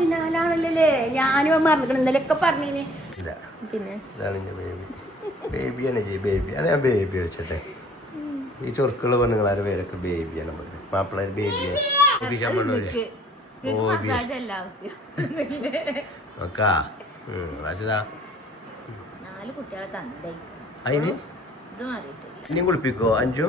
14 ഞാനും മറന്നിക്കണം ഇന്നലെയൊക്കെ പറഞ്ഞീന്. പിന്നെ ബേബിയാണ് ബേബി അതെ ഞാൻ ബേബി വെച്ചട്ടെ. ഈ ചൊറുക്കുള്ള പെണ്ണുങ്ങളാരും പേരൊക്കെ ബേബിയാണ് പറഞ്ഞത്. മാപ്പിള ബേബിയാണ് അതിന് ഇനിയും കുളിപ്പിക്കോ അഞ്ചു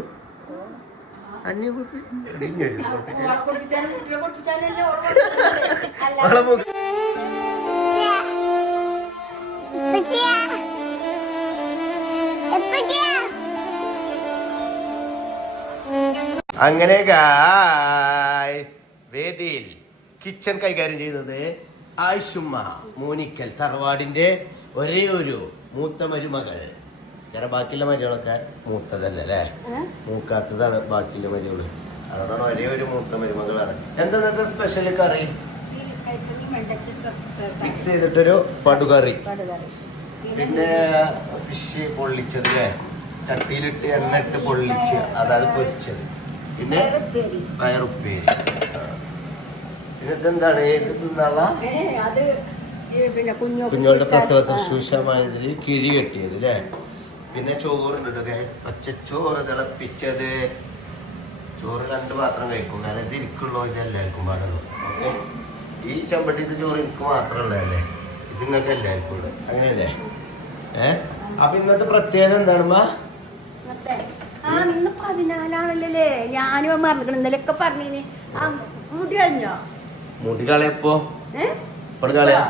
അങ്ങനെ വേദിയിൽ കിച്ചൺ കൈകാര്യം ചെയ്യുന്നത് ആയിഷുമ്മ മൂനിക്കൽ തറവാടിന്റെ ഒരേ ഒരു മൂത്ത മരുമകൾ. വേറെ ബാക്കിയുള്ള മരുമകളൊക്കെ മൂത്തതല്ലേ, മൂക്കാത്തതാണ് ബാക്കിയുള്ള മരുമകള്. അതുകൊണ്ടാണ് ഒരേ ഒരു മൂത്ത മരുമകളാണ്. എന്താ സ്പെഷ്യൽ കറി? മിക്സ് ചെയ്തിട്ടൊരു പടുകറി, പിന്നെ ഫിഷ് പൊള്ളിച്ചത് അല്ലേ, ചട്ടിയിലിട്ട് എണ്ണ ഇട്ട് പൊള്ളിച്ച് അതായത് പൊരിച്ചത്, പിന്നെ പയറുപ്പേരി. ഇതെന്താണ് ഇത് തിന്നാള കുഞ്ഞോളുടെ പ്രസവ ശുശ്രൂഷമായതിൽ കിഴി കെട്ടിയത് അല്ലേ. പിന്നെ ചോറുണ്ട് ഗൈസ്, പച്ചച്ചോറ് തിളപ്പിച്ചത്. ചോറ് 2 പാത്രം കഴിക്കും, കാരണം ഇത് എനിക്കുള്ളൂ, ഇതെല്ലാവർക്കും പാടുള്ളൂ. ഓക്കെ, ഈ ചെമ്പട്ടിത്തെ ചോറ് എനിക്ക് മാത്രമുള്ളതല്ലേ, ഇത് നിങ്ങൾക്ക് എല്ലാവർക്കും ഉള്ളു, അങ്ങനെയല്ലേ? അപ്പൊ ഇന്നത്തെ പ്രത്യേകത എന്താണ്? ഇന്ന് 14 ഞാനും മറന്നിക്കണം ഇന്നലെയൊക്കെ പറഞ്ഞീന്. മുടി കളഞ്ഞോ? മുടി കളയപ്പോ കളയാ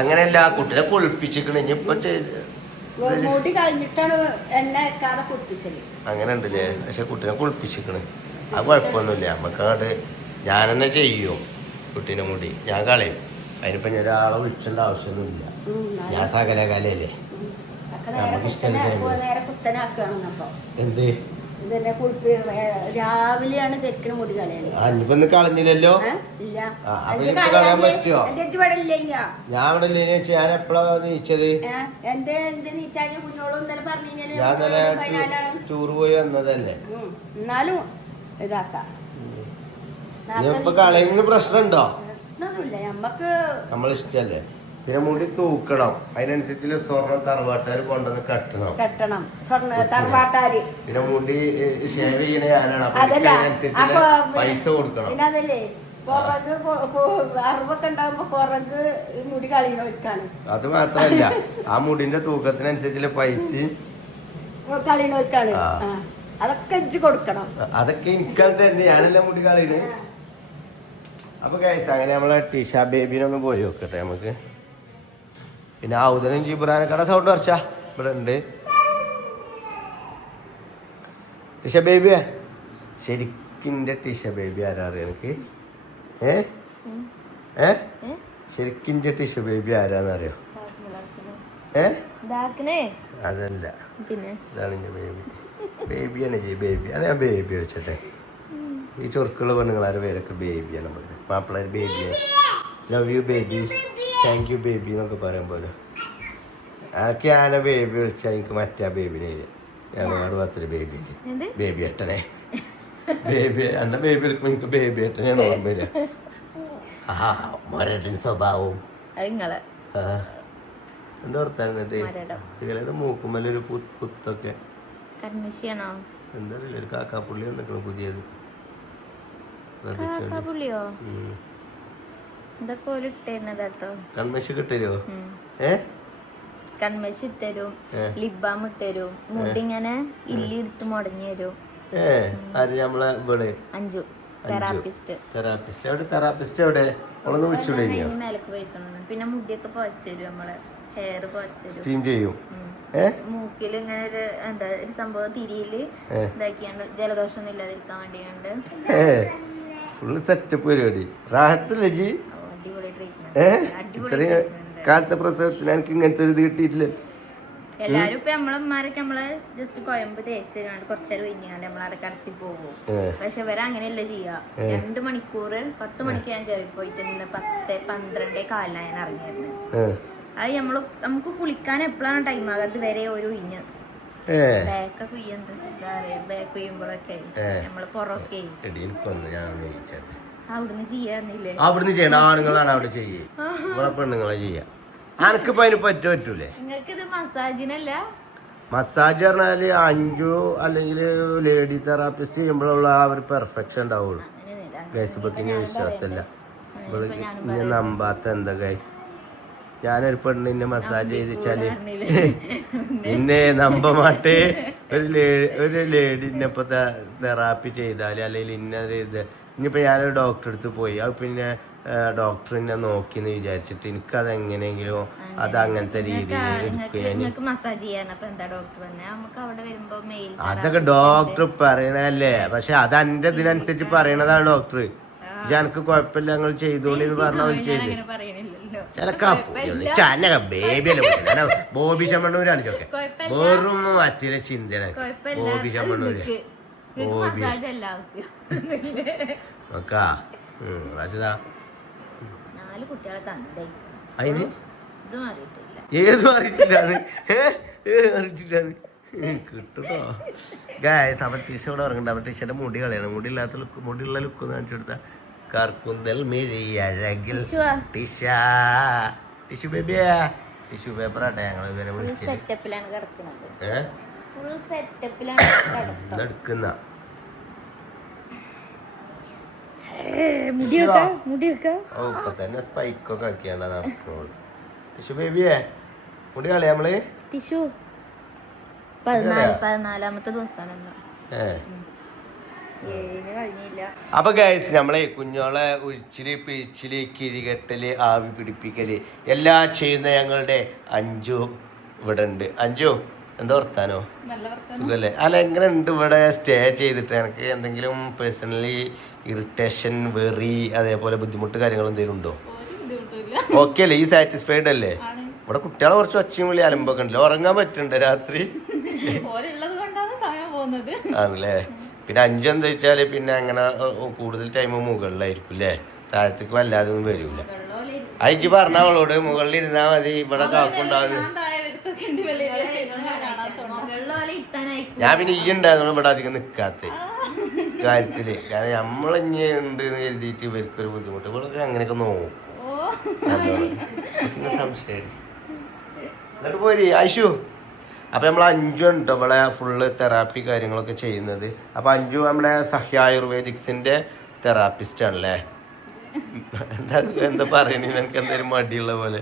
അങ്ങനെയല്ല, കുട്ടിനെ കുളിപ്പിച്ചിക്കണ ഇനിയിപ്പൊ മുടി കളഞ്ഞിട്ടാണ് എണ്ണ വെക്കാതെ കുളിപ്പിച്ചത്. അങ്ങനെ ഉണ്ടല്ലേ, പക്ഷെ കുട്ടിനെ കുളിപ്പിച്ചിക്കണ്. അത് കുഴപ്പമൊന്നുമില്ല, നമുക്ക് അങ്ങോട്ട് ഞാൻ തന്നെ ചെയ്യും. കുട്ടീന്റെ മുടി ഞാൻ കളയും, അതിനിപ്പോ ഞാൻ ഒരാളെ വിളിച്ചേണ്ട ആവശ്യമൊന്നുമില്ല. ഞാൻ സകല കലയല്ലേ, നമുക്ക് ഇഷ്ടം. എന്ത് രാവിലെയാണ് ശരിക്കും മുടി കളയല്. അനിപ്പോ കളഞ്ഞില്ലല്ലോ. കളയാൻ പറ്റുമോ? ഞാൻ ഇവിടെ ഇല്ലേ, ഞാൻ എപ്പോഴാ നീച്ചത്? ഞാൻ ടൂർ പോയി വന്നതല്ലേ. എന്നാലും ഇതാക്കാം, ഇപ്പൊ കളയുന്ന പ്രശ്നമുണ്ടോ? നമ്മക്ക് നമ്മളിഷ്ടല്ലേ. പിന്നെ മുടി തൂക്കണം, അതിനനുസരിച്ചുള്ള സ്വർണ്ണം തറവാട്ടുകാർ കൊണ്ടുവന്ന് കെട്ടണം. തറവാട്ടാര് പിന്നെ മുടി ഷേവ് ചെയ്യണ ഞാനാണ്, പൈസ കൊടുക്കണം. പിന്നെ അതല്ലേ അറിവൊക്കെ ഉണ്ടാവുമ്പോ കുറക്ക് മുടി കളയണവർക്കാണ്. അത് മാത്രല്ല, ആ മുടിന്റെ തൂക്കത്തിനനുസരിച്ചുള്ള പൈസ കളയണവർക്കാണ്. അതൊക്കെ ഇജ്ജ് കൊടുക്കണം. അതൊക്കെ എനിക്കത് തന്നെ, ഞാനല്ല മുടി കളയണ്. അപ്പൊ കഴിച്ച അങ്ങനെ നമ്മളെ ടിഷ ബേബിനൊന്ന് പോയി നോക്കട്ടെ നമുക്ക്. പിന്നെ ഔദനും ജിബ്രാനക്കട സൗണ്ട് കുറച്ചാ ഇവിടെ ഉണ്ട്. ടിഷ ബേബിയാ ശരിക്കും ടിഷ ബേബി ആരാ അറിയാം എനിക്ക്? ശരിക്കും ടിഷ ബേബി ആരാന്നറിയോ? അതല്ല, ഇതാണ് ബേബി. ബേബിയാണ് ബേബി, അത് ഞാൻ ബേബി വെച്ചട്ടെ. ഈ ചൊറുക്കുള്ള പെണ്ണുങ്ങളാരും പേരൊക്കെ ബേബിയാണ് പറഞ്ഞത്. മാപ്പിള ബേബിയാണ്. Love you baby, thank you baby എന്നൊക്കെ പറയാൻ പോലെ. എനിക്ക് ഞാനെ ബേബി വിളിച്ചാൽ എനിക്ക് മറ്റേ ബേബിനെ ഞങ്ങളോട് പത്തിരി ബേബി ബേബി ഏട്ടനെ ബേബി എന്നെ ബേബി വിളിക്കുമ്പോൾ എനിക്ക് ബേബി ഏട്ടനെയാണ് ഓർമ്മ വരിക. ആ മരടിന് സ്വഭാവവും എന്താ ഓർത്തായിരുന്നിട്ട് ഇവരത് മൂക്കുമ്പല്ലൊരു കുത്തൊക്കെ എന്താ അറിയില്ല, ഒരു കാക്കാപ്പുള്ളി വന്നിക്കണം പുതിയത്. കൺമശി കിട്ടരുമോ? കൺമശി ഇട്ടരും, ലിബാം ഇട്ടരും, മുടി ഇങ്ങനെ ഇല്ലി എടുത്ത് മുടങ്ങി തരും. നമ്മളെ ഇവിടെ അഞ്ചു തെറാപ്പിസ്റ്റ്. എവിടെ തെറാപ്പിസ്റ്റ്? എവിടെ അവളൊന്ന് വിളിച്ചൂടെ? മേലക്ക് പോയിക്കണം. പിന്നെ മുടിയൊക്കെ പോച്ചരും, നമ്മളെ ഹെയർ പോച്ചരും, സ്റ്റീം ചെയ്യും. മൂക്കില് ഇങ്ങനെ ഒരു സംഭവം തിരിയില് ഇതാക്കിയാണ്ട് ജലദോഷം ഒന്നും ഇല്ലാതിരിക്കാൻ വേണ്ടിയാണ്ട് ഫുള്ള് സെറ്റപ്പ് പരിപാടി. റാഹത്തില്ലേ ജി? അടിപൊളി ട്രീറ്റ്മെന്റ്. ഇത്രയും കാലത്തെ പ്രസവത്തിന് എനിക്ക് ഇങ്ങനത്തെ ഒരു ഇത് കിട്ടിയിട്ടില്ല. എല്ലാരും ഇപ്പൊ നമ്മളമാരൊക്കെ നമ്മള് ജസ്റ്റ് കൊയമ്പ് തേച്ച് കണ്ട് കുറച്ചേരം ഒഴിഞ്ഞാണ്ട് നമ്മളവിടെ കടത്തി പോകും. പക്ഷെ ഇവരെ അങ്ങനെയല്ല ചെയ്യാ. 2 മണിക്കൂർ 10 മണിക്ക് ഞാൻ കയറി പോയിട്ട് 10-12 ഞാൻ ഇറങ്ങിയായിരുന്നു. അത് നമുക്ക് കുളിക്കാൻ എപ്പോഴാണ് ടൈം ആകാത്ത വരെ ഒരു ഒഴിഞ്ഞ് ബാക്കൊക്കെ ഉയ്യെന്താ സുഖാറ്. ബാക്ക് ഉയ്യുമ്പോഴൊക്കെ നമ്മള് പുറമൊക്കെ അവിടുന്ന് ചെയ്യാന്നില്ലേ? അവിടുന്ന് ചെയ്യണം, ആണുങ്ങളാണ് അവിടെ ചെയ്യേ, ഇവിടെ പെണ്ണുങ്ങളെ ചെയ്യാം. അനക്കിപ്പോ അതിന് പറ്റൂലേ? നിങ്ങൾക്ക് ഇത് മസാജിനല്ല, മസാജ് പറഞ്ഞാല് അഞ്ചു അല്ലെങ്കിൽ ലേഡി തെറാപ്പിസ്റ്റ് ചെയ്യുമ്പോഴുള്ള ആ ഒരു പെർഫെക്ഷൻ ഉണ്ടാവുള്ളൂ. ഗൈസ് ഇപ്പൊക്കെ വിശ്വാസമല്ല, ഇങ്ങനെ നമ്പാത്ത എന്താ ഗൈസ്. ഞാനൊരു പെണ്ണിനെ മസാജ് ചെയ്തിച്ചാല് ഇന്നെ നമ്പ മാട്ടേ ഒരു ലേഡിനെ ഇപ്പൊ തെറാപ്പി ചെയ്താല് അല്ലെങ്കിൽ ഇന്നത് ഇത്. ഇനിയിപ്പോ ഞാനൊരു ഡോക്ടറെ അടുത്ത് പോയി, അത് പിന്നെ ഡോക്ടർ എന്നെ നോക്കിന്ന് വിചാരിച്ചിട്ട് എനിക്കത് എങ്ങനെയെങ്കിലും അത് അങ്ങനത്തെ രീതിയിൽ മസാജ് ചെയ്യാൻ അതൊക്കെ ഡോക്ടർ പറയണല്ലേ. പക്ഷെ അത് എന്റെ ഇതിനനുസരിച്ച് പറയണതാണ് ഡോക്ടർ. എനിക്ക് കുഴപ്പമില്ല ഞങ്ങൾ ചെയ്തോളിന്ന് പറഞ്ഞാൽ ചെയ്ത് ചില ബേബിയല്ല ബോബി ചമ്മണ്ണൂരാണ് ഇതൊക്കെ വെറും മറ്റിലെ ചിന്തന. ബോബി ചമ്മണ്ണൂര് നോക്കാ റാഷിദാ അതിന് ഏത് അറിയിച്ചിട്ടാണ് കിട്ടുട്ടോ ഗായ്സ്. അവൻ ടീഷ ഇവിടെ ഇറങ്ങണ്ട, അവൻ ടീഷയുടെ മുടി കളയണം. മുടിയില്ലാത്ത ലുക്ക്, മുടിയുള്ള ലുക്ക് ഒന്ന് കാണിച്ചു കൊടുത്താ കാർക്കുന്തൽ അഴകിൽ ടിഷ ടിഷ്യൂ ബേബിയാ. ടിഷ്യൂ പേപ്പറാട്ടെ ഞങ്ങൾ ഇവനെ വിളിച്ചത്. എടുക്കുന്ന ഓ ഇപ്പൊ തന്നെ സ്പൈക്കൊക്കെ ആക്കിയാണ്ടാ നടക്കണോളൂ. ടിഷ്യൂ ബേബിയേ മുടി കളയാ നമ്മള്. ടിഷ്യൂ 14ാമത്തെ ദിവസമാണ്. അപ്പൊ ഗൈസ് നമ്മളെ കുഞ്ഞോളെ ഉഴിച്ചില് പിഴിച്ചില് കിഴികെട്ടല് ആവി പിടിപ്പിക്കല് എല്ലാം ചെയ്യുന്ന ഞങ്ങളുടെ അഞ്ജു ഇവിടെ ഉണ്ട്. അഞ്ജു എന്താ വർത്താനോ? സുഖല്ലേ? അല്ല എങ്ങനെ ഉണ്ട് ഇവിടെ സ്റ്റേ ചെയ്തിട്ട്? എനിക്ക് എന്തെങ്കിലും പേഴ്സണലി ഇറിറ്റേഷൻ, വെറി, അതേപോലെ ബുദ്ധിമുട്ട് കാര്യങ്ങൾ എന്തെങ്കിലും ഉണ്ടോ? ഓക്കെ അല്ലേ? ഈ സാറ്റിസ്ഫൈഡ് അല്ലേ? ഇവിടെ കുട്ടികളെ കുറച്ച് ഒച്ചയും വിളി അലമ്പൊക്കെ ഉണ്ടല്ലോ. ഉറങ്ങാൻ പറ്റുന്നുണ്ട് രാത്രി? ആണല്ലേ. പിന്നെ അഞ്ചു എന്താ വെച്ചാല് പിന്നെ അങ്ങനെ കൂടുതൽ ടൈം മുകളിലായിരിക്കും അല്ലേ, താഴത്തേക്ക് വല്ലാതെ ഒന്നും വരൂല. അയച്ചു പറഞ്ഞ അവളോട് മുകളിൽ ഇരുന്നാ മതി, ഇവിടെ കാക്കുണ്ടാവുന്നു. ഞാൻ പിന്നെ ഈ ഉണ്ടായിരുന്നു ഇവിടെ അധികം നിക്കാത്ത കാര്യത്തില്. കാരണം നമ്മളിഞ്ഞി ഉണ്ട് എന്ന് കരുതിയിട്ട് ഇവർക്കൊരു ബുദ്ധിമുട്ട്. ഇവളൊക്കെ അങ്ങനെയൊക്കെ നോക്കും. സംശയം എന്നിട്ട് പോരി ഐഷു. അപ്പൊ നമ്മൾ അഞ്ചു ഉണ്ട് ഇവിടെ ഫുള്ള് തെറാപ്പി കാര്യങ്ങളൊക്കെ ചെയ്യുന്നത്. അപ്പൊ അഞ്ചു നമ്മുടെ സഹ്യ ആയുർവേദിക്സിന്റെ തെറാപ്പിസ്റ്റ് ആണല്ലേ. എന്താ പറയണ എനിക്ക് എന്തെങ്കിലും മടിയുള്ള പോലെ.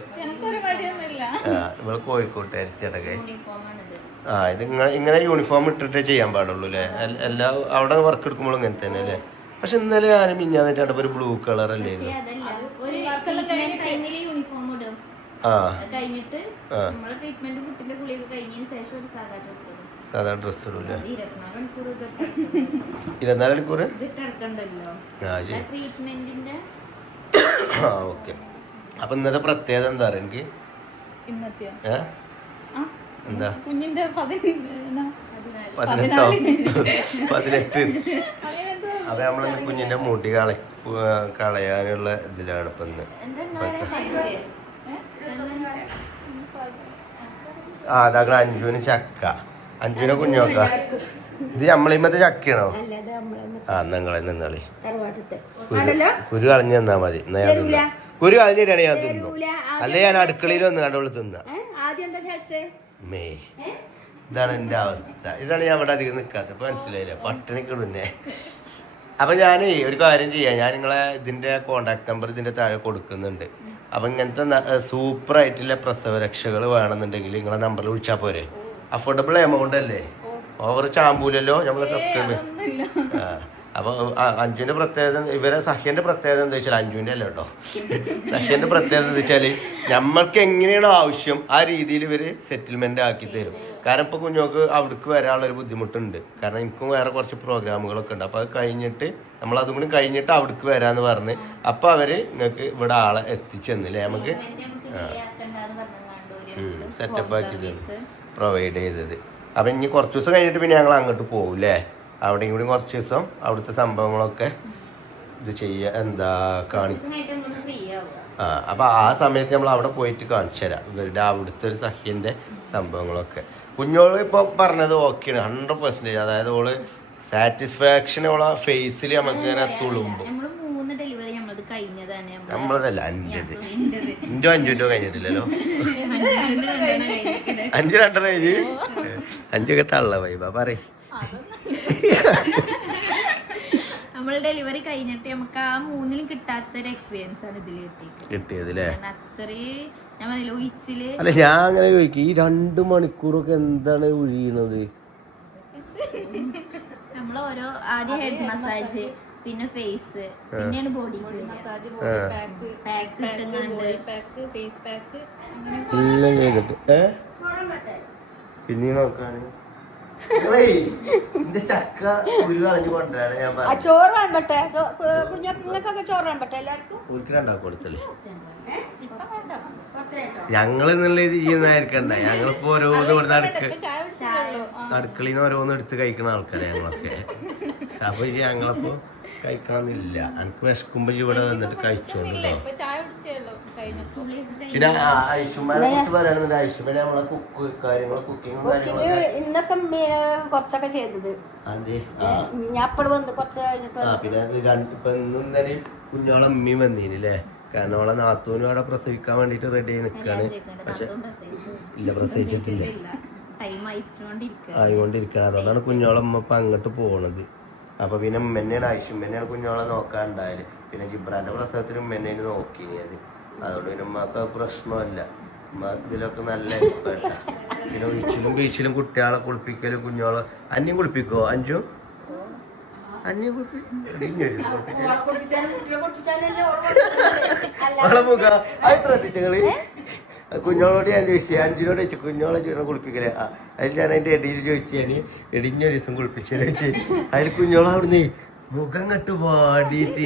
ഇവിടെ കോഴിക്കോട്ടുകാരിച്ചാണ് ഗൈസ്. ഇത് ഇങ്ങനെ യൂണിഫോം ഇട്ടിട്ടേ ചെയ്യാൻ പാടുള്ളൂ അല്ലേ? എല്ലാ അവിടെ വർക്ക് എടുക്കുമ്പോഴും ഇങ്ങനെ തന്നെ അല്ലേ? പക്ഷെ ഇന്നലെ ആരും മിഞ്ഞാന്നിട്ട് ഒരു ബ്ലൂ കളർ അല്ലേ? സാധാ ഡ്രസ് ഇടൂല്ലേ? 24 മണിക്കൂർ. ഓക്കെ. അപ്പൊ ഇന്നത്തെ പ്രത്യേകത എന്താ പറയാ എനിക്ക്? എന്താ 18 അപ്പൊ നമ്മളിന്ന് കുഞ്ഞിന്റെ മുടി കളയാനുള്ള ഇതിലാണ് ഇപ്പൊ ഇന്ന്. അതാക്കണം അഞ്ജുവിന് ചക്ക. അഞ്ജുവിനെ കുഞ്ഞോക്ക. ഇത് നമ്മളിമത്തെ ചക്കയാണോ? നിങ്ങളെ നിന്നാളി കുരു കളഞ്ഞു തന്നാ മതി. കുരു കളഞ്ഞു തരാണ് ഞാൻ തിന്നു. അല്ലെ ഞാൻ അടുക്കളയിൽ വന്ന് കണ്ടോളൂ തിന്ന. മേ ഇതാണ് എന്റെ അവസ്ഥ. ഇതാണ് ഞാൻ ഇവിടെ അധികം നിക്കാത്ത. ഇപ്പൊ മനസ്സിലായില്ലേ? പട്ടിണിക്കിടുന്നേ. അപ്പൊ ഞാൻ ഒരു കാര്യം ചെയ്യാം. ഞാൻ നിങ്ങളെ ഇതിന്റെ കോണ്ടാക്ട് നമ്പർ ഇതിന്റെ താഴെ കൊടുക്കുന്നുണ്ട്. അപ്പൊ ഇങ്ങനത്തെ സൂപ്പർ ആയിട്ടുള്ള പ്രസവരക്ഷകൾ വേണമെന്നുണ്ടെങ്കിൽ നിങ്ങളെ നമ്പറിൽ വിളിച്ചാൽ പോരെ. അഫോർഡബിൾ എമൗണ്ട് അല്ലേ? ഓവർ ചാമ്പൂലല്ലോ നമ്മളെ സബ്സ്ക്രൈബ്. അപ്പൊ അഞ്ജുവിന്റെ പ്രത്യേകത, ഇവരെ സഹ്യന്റെ പ്രത്യേകത എന്താ വെച്ചാൽ, അഞ്ജുവിന്റെ അല്ല കേട്ടോ, സഹ്യന്റെ പ്രത്യേകത എന്താ വെച്ചാല് നമ്മൾക്ക് എങ്ങനെയാണോ ആവശ്യം ആ രീതിയിൽ ഇവര് സെറ്റിൽമെന്റ് ആക്കി തരും. കാരണം ഇപ്പൊ കുഞ്ഞോക്ക് അവിടേക്ക് വരാനുള്ള ഒരു ബുദ്ധിമുട്ടുണ്ട്. കാരണം എനിക്കും വേറെ കുറച്ച് പ്രോഗ്രാമുകളൊക്കെ ഉണ്ട്. അപ്പൊ അത് കഴിഞ്ഞിട്ട് നമ്മൾ അതും കൂടി കഴിഞ്ഞിട്ട് അവിടേക്ക് വരാന്ന് പറഞ്ഞ് അപ്പൊ അവര് നിങ്ങൾക്ക് ഇവിടെ ആളെ എത്തിച്ചെന്നില്ലേ നമുക്ക് സെറ്റപ്പ് ആക്കി പ്രൊവൈഡ് ചെയ്തത്. അപ്പൊ ഇനി കുറച്ച് ദിവസം കഴിഞ്ഞിട്ട് പിന്നെ ഞങ്ങൾ അങ്ങോട്ട് പോകൂലേ, അവിടെയും കൂടി കുറച്ച് ദിവസം അവിടുത്തെ സംഭവങ്ങളൊക്കെ ഇത് എന്താ കാണിക്കും. അപ്പൊ ആ സമയത്ത് നമ്മൾ അവിടെ പോയിട്ട് കാണിച്ചു തരാം ഇവരുടെ അവിടുത്തെ ഒരു സഹ്യന്റെ സംഭവങ്ങളൊക്കെ. കുഞ്ഞോള് ഇപ്പൊ പറഞ്ഞത് ഓക്കെയാണ് 100%. അതായത് ഓള് സാറ്റിസ്ഫാക്ഷൻ ഓളെ ഫേസിൽ നമുക്ക് ഇങ്ങനെ തുളുമ്പും. കഴിഞ്ഞതാണ് നമ്മളതല്ല അഞ്ചത് ഇഞ്ചോ അഞ്ചിൻ്റെ കഴിഞ്ഞിട്ടില്ലല്ലോ 5 2 കഴിഞ്ഞ് 5 തള്ള വൈബ പറയ്. നമ്മൾ ഡെലിവറി കഴിഞ്ഞിട്ട് നമുക്ക് ആ 3ലും കിട്ടാത്തൊരു എക്സ്പീരിയൻസ് ആണ് ഇതിൽ കിട്ടിയതല്ലേ. അത്രയും ഞാൻ പറഞ്ഞില്ല ഉച്ചില്. അല്ല ഞാൻ അങ്ങനെ ചോദിക്കും, ഈ 2 മണിക്കൂറൊക്കെ എന്താണ് ഒഴിയണത്? നമ്മൾ ഓരോ ആദ്യം ഹെഡ് മസാജ്, പിന്നെ ഫേസ്, പിന്നെയാണ് ബോഡി പാക്ക് എല്ലാം ചെയ്തിട്ട് പിന്നെ നോക്കാണ് ചക്ക കുരു കളഞ്ഞു കൊണ്ടുവരാണ് ഞാൻ പറഞ്ഞു. ചോറ് വേണ്ടട്ടെ കുഞ്ഞുങ്ങൾക്കൊക്കെ ചോറ് വേണ്ടട്ടെ എല്ലാവർക്കും. ഉരുക്കിലുണ്ടാക്കി കൊടുത്തല്ലേ ഞങ്ങൾ എന്നുള്ള ഇത് ചെയ്യുന്നതായിരിക്കണ്ട. ഞങ്ങളിപ്പോ ഓരോന്ന് ഇവിടുന്ന് അടുക്കളയിൽ നിന്ന് ഓരോന്ന് എടുത്ത് കഴിക്കുന്ന ആൾക്കാരെ ഞങ്ങളൊക്കെ. അപ്പൊ ഞങ്ങളിപ്പോ കഴിക്കണമെന്നില്ല. എനിക്ക് വിശക്കുമ്പോ ഇവിടെ വന്നിട്ട് കഴിച്ചോളൂല്ലോ. പിന്നെ ഐഷുമാനെ കുറിച്ച് പറയുകയാണെന്നുണ്ടെങ്കിൽ ഐഷുമാനെ നമ്മളെ കുക്ക് കാര്യങ്ങളും കുക്കിങ്ങും കാര്യങ്ങളൊക്കെ ഇന്നൊക്കെ കുറച്ചൊക്കെ ചെയ്തത് ഞാൻ അപ്പോഴും വന്ന് കുറച്ച് കഴിഞ്ഞിട്ട്. പിന്നെ ഇപ്പൊ ഇന്നും ഇന്നലെ കുഞ്ഞോളെ അമ്മയും വന്നീനില്ലേ, കാരണം അവളെ നാത്തൂനും അവിടെ പ്രസവിക്കാൻ വേണ്ടിട്ട് റെഡി ആയി നിക്കാണ്. പക്ഷെ ഇല്ല, പ്രസവിച്ചിട്ടില്ല, ആയിക്കൊണ്ടിരിക്കണം. അതുകൊണ്ടാണ് കുഞ്ഞോളെ അമ്മ ഇപ്പൊ അങ്ങോട്ട് പോണത്. അപ്പൊ പിന്നെ ഉമ്മന്നെയാണ് ഉമ്മന്നെയാണ് കുഞ്ഞോളെ നോക്കാണ്ടായത്. പിന്നെ ജിബ്രാന്റെ പ്രസവത്തിന് ഉമ്മന്നെയാണ് നോക്കിയത്. അതുകൊണ്ട് പിന്നെ ഉമ്മക്ക് പ്രശ്നമല്ല. ഉമ്മ ഇതിലൊക്കെ നല്ല എക്സ്പേർട്ടാ. പിന്നെ ഒഴിച്ചിലും ബീച്ചിലും കുട്ടികളെ കുളിപ്പിക്കലും കുഞ്ഞോളെ അന്യം കുളിപ്പിക്കോ അഞ്ചു? അന്യം മുഖ അത് ശ്രദ്ധിച്ചങ്ങള്. കുഞ്ഞോളോട് ഞാൻ ചോദിച്ചു, അഞ്ചിനോട് ചോദിച്ചു കുഞ്ഞോളെ ചൂടെ കുളിപ്പിക്കലേ. അതിൽ ഞാൻ അതിന്റെ ഇടയിൽ ചോദിച്ചാല് ഇടിഞ്ഞൊരു ദിവസം കുളിപ്പിച്ചു ചോദിച്ചു. അതിൽ കുഞ്ഞോളെ അവിടുന്ന് മുഖം കെട്ട് പാടിയിട്ട്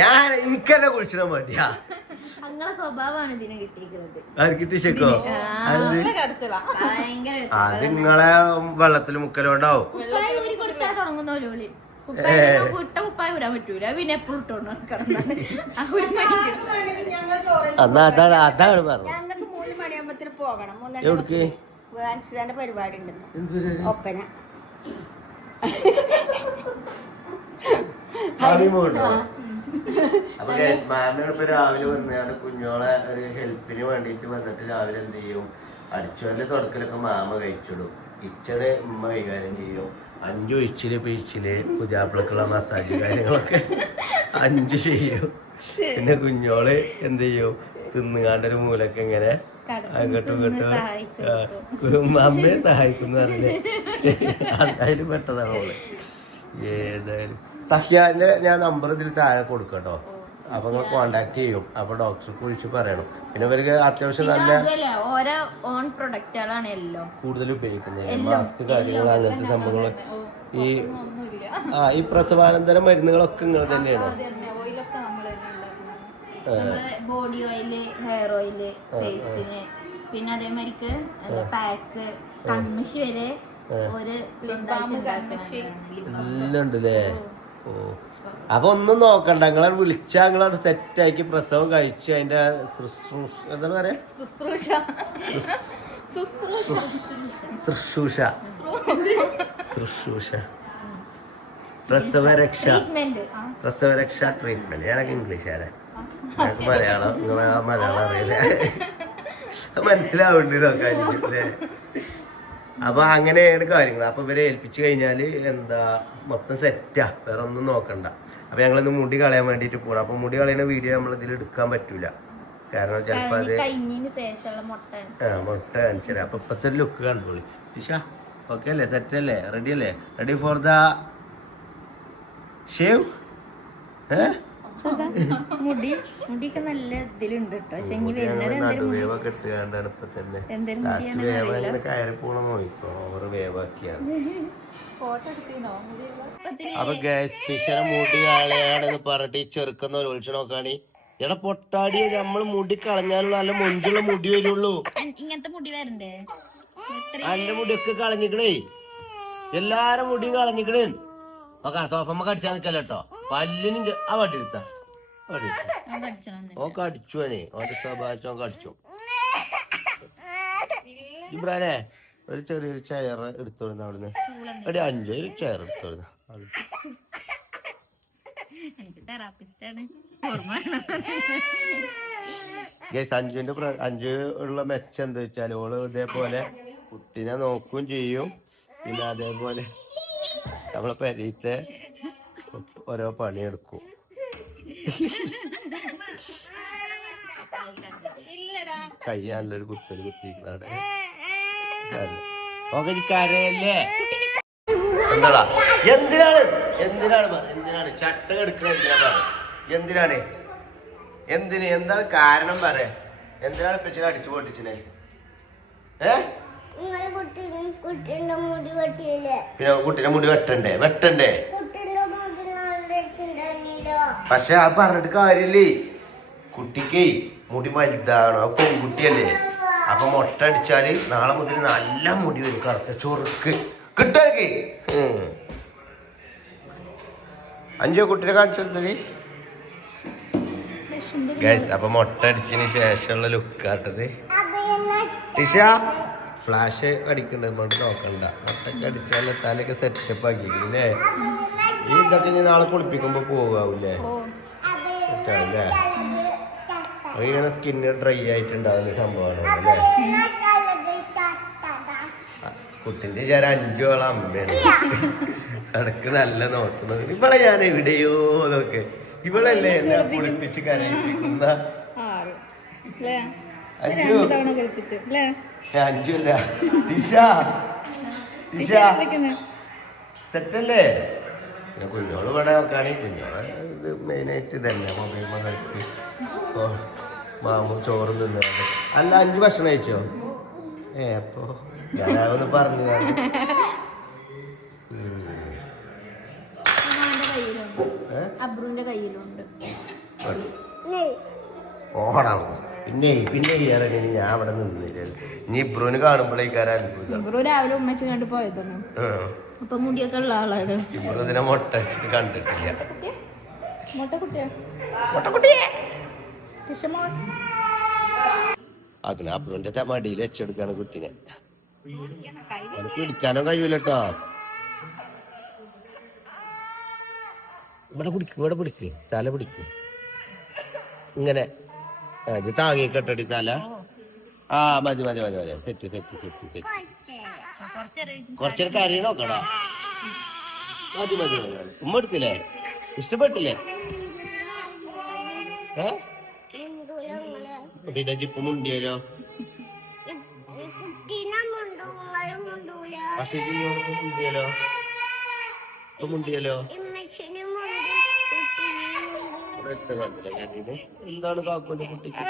ഞാൻ എനിക്കെന്നെ കുളിച്ചിടാൻ വേണ്ടിയാ. കിട്ടിച്ചേക്കോ അത് നിങ്ങളെ വെള്ളത്തിൽ മുക്കലുണ്ടാവും. അതാണ് അതാണ് പറഞ്ഞത്. ഞങ്ങൾക്ക് 3 മണിയാകുമ്പത്തിന് പോകണം. 3 പരിപാടി ഉണ്ടല്ലോ, ഒപ്പന. അപ്പൊ മാമിനോട് രാവിലെ വന്നാണ് കുഞ്ഞോളെ ഒരു ഹെൽപ്പിന് വേണ്ടിട്ട് വന്നിട്ട് രാവിലെ എന്ത് ചെയ്യും, അടിച്ചുവല്ല തുടക്കലൊക്കെ മാമ കഴിച്ചിടും. കിച്ചണ് ഉമ്മ കൈകാര്യം ചെയ്യും. 5 ഒഴിച്ചില് പിഴിച്ചില് പുതിയാപ്പിളക്കുള്ള മസാജ് കാര്യങ്ങളൊക്കെ 5 ചെയ്യും. പിന്നെ കുഞ്ഞോള് എന്ത് ചെയ്യും, തിന്നുകാണ്ടൊരു മൂലൊക്കെ ഇങ്ങനെ അങ്ങോട്ടും ഇങ്ങോട്ടും അമ്മയെ സഹായിക്കുന്ന അറിയില്ലേ. അതിൽ പെട്ടതാണ് അവള്. ഏതായാലും സഹ്യാന്റെ ഞാൻ നമ്പർ ഇതിൽ താഴെ കൊടുക്കട്ടോ. അപ്പൊ നിങ്ങൾ കോണ്ടാക്ട് ചെയ്യും. അപ്പൊ ഡോക്ടർക്ക് വിളിച്ച് പറയണം. പിന്നെ ഇവർക്ക് അത്യാവശ്യം നല്ല ഓരോ ഓൺ പ്രൊഡക്റ്റുകളാണ് എല്ലാം കൂടുതൽ ഉപയോഗിക്കുന്നത്. മാസ്ക് കാര്യങ്ങൾ അങ്ങനത്തെ സംഭവങ്ങൾ. ഈ പ്രസവാനന്തര മരുന്നുകളൊക്കെ നിങ്ങൾ തന്നെയാണോ? ബോഡി ഓയില്, ഹെയർ ഓയില്, ഫേസിന്, പിന്നെ അതേമാതിരിക്ക് പാക്ക്, കൺമഷി വരെ ഒരു എല്ലാം ഉണ്ടല്ലേ. ഓ അപ്പൊ ഒന്നും നോക്കണ്ട, നിങ്ങളെ വിളിച്ചാ നിങ്ങളെ സെറ്റ് ആക്കി പ്രസവം കഴിച്ചു അതിന്റെ എന്താണ് പറയാ ശുശ്രൂഷ പ്രസവരക്ഷ ട്രീറ്റ്മെന്റ്. ഞാനൊക്കെ ഇംഗ്ലീഷുകാരെ, ഞങ്ങൾക്ക് മലയാളം, നിങ്ങളെ മലയാളം അറിയില്ല, മനസ്സിലാവുന്നുണ്ട് ഇതൊക്കെ അല്ലേ. അപ്പൊ അങ്ങനെയാണ് കാര്യങ്ങൾ. അപ്പൊ ഇവരെ ഏൽപ്പിച്ചു കഴിഞ്ഞാല് എന്താ മൊത്തം സെറ്റാ, വേറെ ഒന്നും നോക്കണ്ട. അപ്പൊ ഞങ്ങളിന്ന് മുടി കളയാൻ വേണ്ടിട്ട് പോകണം. അപ്പൊ മുടി കളയുന്ന വീഡിയോ നമ്മൾ ഇതിൽ എടുക്കാൻ പറ്റൂല, കാരണം ചിലപ്പോ അത് മുട്ട കാണിച്ചാൽ. അപ്പൊ ഇപ്പത്തെ ഒരു ലുക്ക് കണ്ടോളി. ടിഷ ഓക്കെ അല്ലേ, സെറ്റ് അല്ലേ, റെഡി അല്ലേ? Ready for the shave. മുടിയൊക്കെ നല്ല ഇതിലുണ്ട് കേട്ടോ. പക്ഷെ നടുവേവൊക്കെ ഇട്ടുകൊണ്ടാണ് ഇപ്പൊ തന്നെ ലാസ്റ്റ് വേവ ഇങ്ങനെ കയറി പോണ നോക്കിക്കോ. ഓവർ വേവാക്കിയാണ്. അപ്പൊ ടിഷയുടെ മുടി കളയാണെന്ന് പറഞ്ഞിട്ട് ഈ ചെറുക്കുന്ന ഒരു ഒളിച്ചു നോക്കാണ്. എടാ പൊട്ടാടിയെ, നമ്മള് മുടി കളഞ്ഞാലുള്ള നല്ല മൊഞ്ചുള്ള മുടി വരുള്ളൂ. ഇങ്ങനത്തെ മുടി വരണ്ടേ? അന്റെ മുടിയൊക്കെ കളഞ്ഞിക്കണേ, എല്ലാരും മുടി കളഞ്ഞിക്കണേ. ഓക്കെ സോഫമ്മ കടിച്ചാൽ നിൽക്കല്ലോ കേട്ടോ. പല്ലിനും ആ വട്ടി എടുത്താ ഓ കടിച്ചു. ഓന്റെ സ്വഭാവം കടിച്ചു. ഇബ്രാനെ ഒരു ചെറിയൊരു ചെയർ എടുത്തോടുന്ന അവിടുന്ന് ഒരു 5 ചെയർ എടുത്തോടുന്ന. അഞ്ചു ഉള്ള മെച്ചം എന്താ വെച്ചാൽ ഓള് ഇതേപോലെ കുട്ടീനെ നോക്കും ചെയ്യും. പിന്നെ അതേപോലെ നമ്മളെ പെരീത്തെ ഓരോ പണിയെടുക്കും. കൈ നല്ലൊരു കുത്തല് കുത്തിയിരിക്കണ കരയല്ലേ. എന്താടാ എന്തിനാണ് ചട്ട എടുക്കണ എന്തിനാണ് എന്താണ് കാരണം പറയാ? എന്തിനാണ് ഇപ്പച്ചിനെ അടിച്ചു പൊട്ടിച്ചിനെ? പിന്നെ കുട്ടീനെ മുടി വെട്ടണ്ടേ പക്ഷെ ആ പറഞ്ഞിട്ട് കാര്യല്ലേ. കുട്ടിക്ക് മുടി വലുതാണ്, ആ പെൺകുട്ടിയല്ലേ. അപ്പൊ മുട്ട അടിച്ചാല് നാളെ മുതൽ നല്ല മുടി വരും, കറുത്ത ചൊറുക്ക് കിട്ടുമൊക്കെ. അഞ്ചോ കുട്ടിനെ കാണിച്ചെടുത്തത് ഗൈസ്. അപ്പൊ മുട്ട അടിച്ചതിന് ശേഷമുള്ള ലുക്കാട്ടത്. ടിഷ ഫ്ലാഷ് അടിക്കണ്ട, മുട്ട നോക്കണ്ട. മുട്ടൊക്കെ അടിച്ചാൽ തലയൊക്കെ സെറ്റപ്പ് ആക്കിയില്ലേ. ഈ ഇതൊക്കെ ഇനി നാളെ കുളിപ്പിക്കുമ്പോ പോകാവൂലേ? സെറ്റാവൂലേ? ഇങ്ങനെ സ്കിന്ന് ഡ്രൈ ആയിട്ടുണ്ടാകുന്ന സംഭവമാണ് അല്ലേ? കുട്ടിന്റെ വിചാരം അഞ്ചോളം അമ്മയാണ്. ഇടക്ക് നല്ല നോക്കുന്നത്. ഇവളെ ഞാൻ എവിടെയോ നോക്കെ. ഇവളല്ലേ എന്നെ കുളിപ്പിച്ച് കരയിപ്പിക്കുന്ന അഞ്ചല്ല. ടിഷ സെറ്റല്ലേ? പിന്നെ കുഞ്ഞോള് ഇവിടെ നോക്കുകയാണെങ്കിൽ കുഞ്ഞോളെ ഇത് മെയിനായിട്ട് ഇതല്ലേ, മൊബൈൽ കളിച്ച് മാമു ചോറ് തിന്നാണ്. അല്ല 5 ഭക്ഷണം കഴിച്ചോ? അപ്പൊ ഞാനൊന്ന് പറഞ്ഞു. ഓടാ പിന്നെ ഞാൻ അവിടെ നിന്നില്ല. ഇനി ഇബ്രുവിന് കാണുമ്പോഴേക്കാരാ രാവിലെ ഉമ്മച്ച് കണ്ടു പോയതാണ്. അപ്പൊ മുടിയൊക്കെ ഉള്ള ആളാണ്. ഇബ്രു ഇതിനെ മുട്ട വെച്ചിട്ട് കണ്ടിട്ടില്ല. അങ്ങനെ അബ്രുവിന്റെ മടിയിൽ വെച്ചെടുക്കാണ് കുട്ടീനെ. എനിക്ക് പിടിക്കാനോ കഴിയൂലട്ടോ. ഇവിടെ പിടിക്ക് തല പിടിക്ക് ഇങ്ങനെ. ഇത് താങ്ങിക്കെട്ടടി തല. മതി സെറ്റ് കുറച്ചേരം കരയി നോക്കടാ. മതി ഉമ്മ എടുത്തില്ലേ? ഇഷ്ടപ്പെട്ടില്ലേ? കുട്ടീനെ ജിപ്പ് മുണ്ടിയാലോ? പക്ഷെ മുണ്ടിയാലോ? ഇപ്പൊ മുണ്ടിയാലോ? എന്താണ് കാക്കുന്റെ കുട്ടിക്ക്?